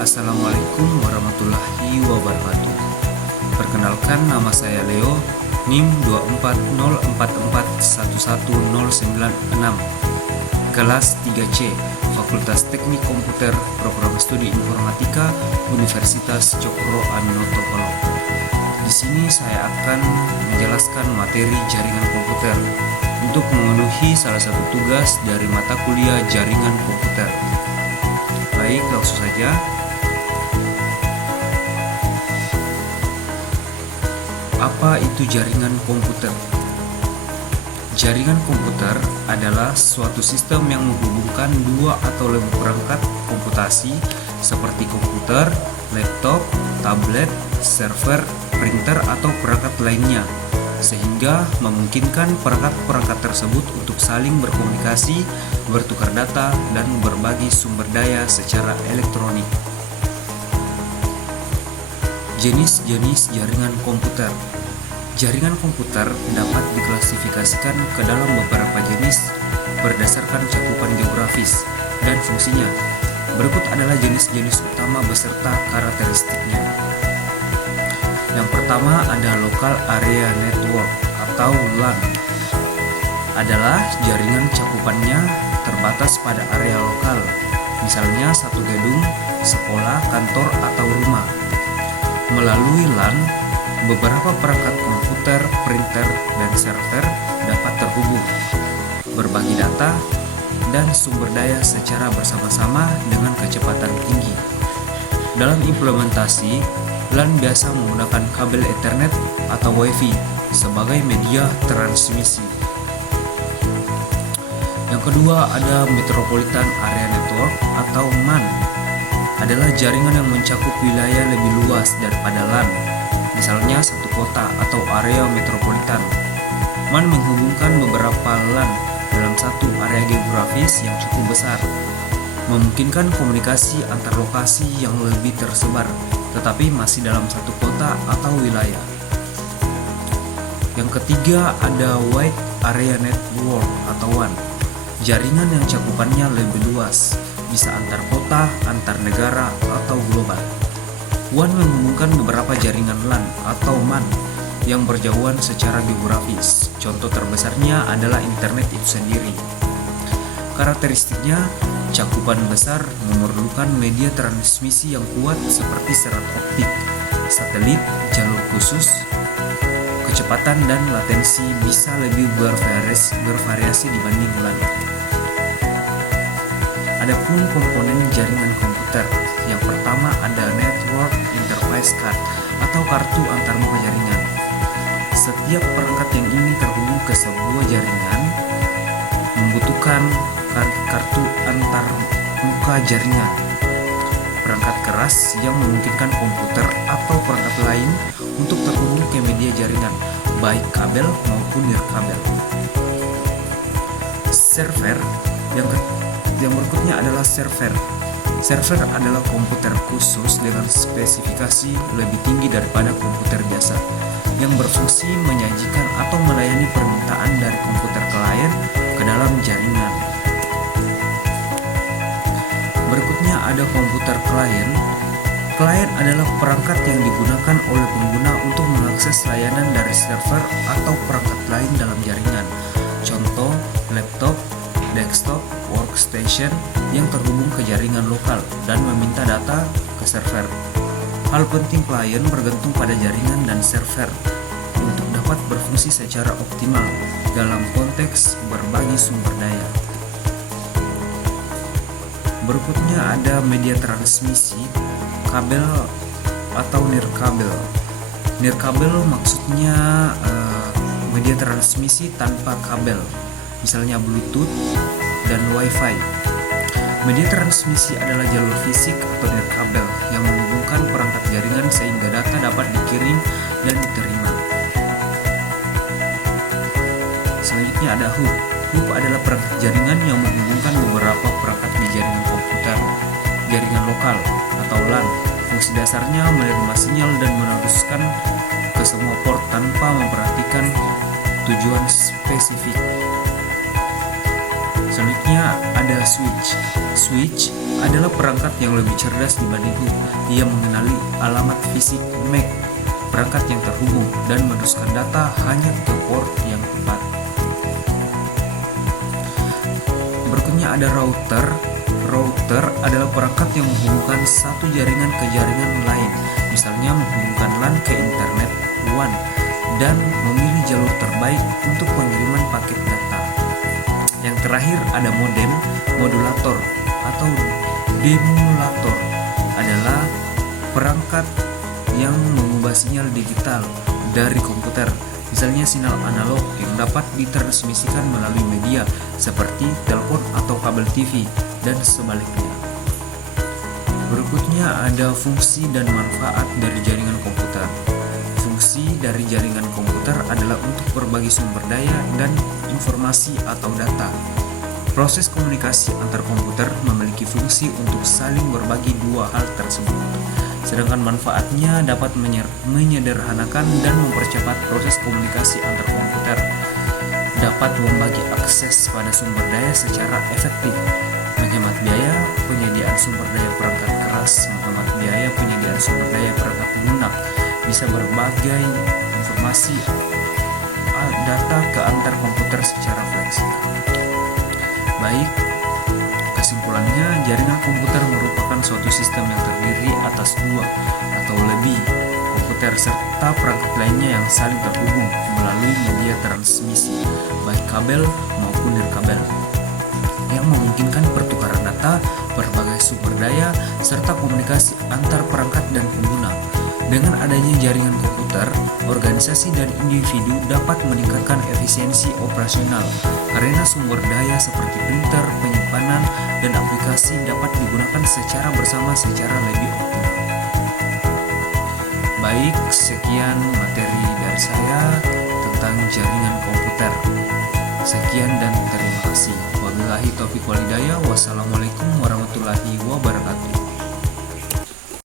Assalamualaikum warahmatullahi wabarakatuh. Perkenalkan, nama saya Leo, NIM 24044111096, kelas 3C, Fakultas Teknik Komputer, Program Studi Informatika, Universitas Cokro Aminoto Polo. Di sini saya akan menjelaskan materi jaringan komputer untuk memenuhi salah satu tugas dari mata kuliah jaringan komputer. Baik, langsung saja. Apa itu jaringan komputer? Jaringan komputer adalah suatu sistem yang menghubungkan dua atau lebih perangkat komputasi seperti komputer, laptop, tablet, server, printer, atau perangkat lainnya, sehingga memungkinkan perangkat-perangkat tersebut untuk saling berkomunikasi, bertukar data, dan berbagi sumber daya secara elektronik. Jenis-jenis jaringan komputer. Jaringan komputer dapat diklasifikasikan ke dalam beberapa jenis berdasarkan cakupan geografis dan fungsinya. Berikut adalah jenis-jenis utama beserta karakteristiknya. Yang pertama ada Local Area Network atau LAN. Adalah jaringan cakupannya terbatas pada area lokal, misalnya satu gedung, sekolah, kantor, atau rumah. Melalui LAN, beberapa perangkat komputer, printer, dan server dapat terhubung, berbagi data, dan sumber daya secara bersama-sama dengan kecepatan tinggi. Dalam implementasi, LAN biasa menggunakan kabel Ethernet atau Wi-Fi sebagai media transmisi. Yang kedua ada Metropolitan Area Network atau MAN. Adalah jaringan yang mencakup wilayah lebih luas daripada LAN, misalnya satu kota atau area metropolitan. MAN menghubungkan beberapa LAN dalam satu area geografis yang cukup besar, memungkinkan komunikasi antar lokasi yang lebih tersebar, tetapi masih dalam satu kota atau wilayah. Yang ketiga ada Wide Area Network atau WAN. Jaringan yang cakupannya lebih luas, bisa antar kota, antar negara, atau global. WAN menghubungkan beberapa jaringan LAN atau MAN yang berjauhan secara geografis. Contoh terbesarnya adalah internet itu sendiri. Karakteristiknya, cakupan besar memerlukan media transmisi yang kuat seperti serat optik, satelit, jalur khusus. Kecepatan dan latensi bisa lebih bervariasi dibanding LAN. Adapun komponen jaringan komputer, yang pertama ada Network Interface Card atau kartu antarmuka jaringan. Setiap perangkat yang ingin terhubung ke sebuah jaringan membutuhkan kartu antarmuka jaringan. Perangkat keras yang memungkinkan komputer atau perangkat lain untuk terhubung ke media jaringan, baik kabel maupun nirkabel. Server yang berikutnya adalah server. Server adalah komputer khusus dengan spesifikasi lebih tinggi daripada komputer biasa yang berfungsi menyajikan atau melayani permintaan dari komputer klien ke dalam jaringan. Berikutnya ada komputer klien. Klien adalah perangkat yang digunakan oleh pengguna untuk mengakses layanan dari server atau perangkat lain dalam jaringan. Contoh, laptop, desktop, workstation yang terhubung ke jaringan lokal dan meminta data ke server. Hal penting klien bergantung pada jaringan dan server untuk dapat berfungsi secara optimal dalam konteks berbagi sumber daya. Berikutnya ada media transmisi, kabel atau nirkabel. Nirkabel maksudnya media transmisi tanpa kabel, misalnya Bluetooth dan Wi-Fi. Media transmisi adalah jalur fisik atau nirkabel yang menghubungkan perangkat jaringan sehingga data dapat dikirim dan diterima. Selanjutnya ada hub. Hub adalah perangkat jaringan yang menghubungkan beberapa perangkat di jaringan komputer, jaringan lokal atau LAN. Fungsi dasarnya menerima sinyal dan meneruskan ke semua port tanpa memperhatikan tujuan spesifik. Selanjutnya ada switch. Switch adalah perangkat yang lebih cerdas dibanding hook. Ia mengenali alamat fisik MAC perangkat yang terhubung dan meneruskan data hanya ke port yang tepat. Berikutnya ada router. Router adalah perangkat yang menghubungkan satu jaringan ke jaringan lain, misalnya menghubungkan LAN ke internet WAN dan memilih jalur terbaik untuk pengiriman paket data. Yang terakhir ada modem. Modulator atau demulator adalah perangkat yang mengubah sinyal digital dari komputer, misalnya sinyal analog yang dapat ditransmisikan melalui media seperti telepon atau kabel TV dan sebaliknya. Berikutnya ada fungsi dan manfaat dari jaringan komputer. Fungsi dari jaringan komputer adalah untuk berbagi sumber daya dan informasi atau data. Proses komunikasi antar komputer memiliki fungsi untuk saling berbagi dua hal tersebut. Sedangkan manfaatnya dapat menyederhanakan dan mempercepat proses komunikasi antar komputer, dapat membagi akses pada sumber daya secara efektif, menghemat biaya penyediaan sumber daya perangkat keras, menghemat biaya penyediaan sumber daya perangkat lunak, bisa berbagai informasi data ke antar komputer secara fleksibel. Baik, kesimpulannya, jaringan komputer merupakan suatu sistem yang terdiri atas dua atau lebih komputer serta perangkat lainnya yang saling terhubung melalui media transmisi, baik kabel maupun nirkabel, yang memungkinkan pertukaran data, berbagai sumber daya, serta komunikasi antar perangkat dan pengguna. Dengan adanya jaringan komputer, organisasi dan individu dapat meningkatkan efisiensi operasional karena sumber daya seperti printer, penyimpanan, dan aplikasi dapat digunakan secara bersama secara lebih optimal. Baik, sekian materi dari saya tentang jaringan komputer. Sekian dan terima kasih. Wabillahi taufiq wal hidayah. Wassalamualaikum warahmatullahi wabarakatuh.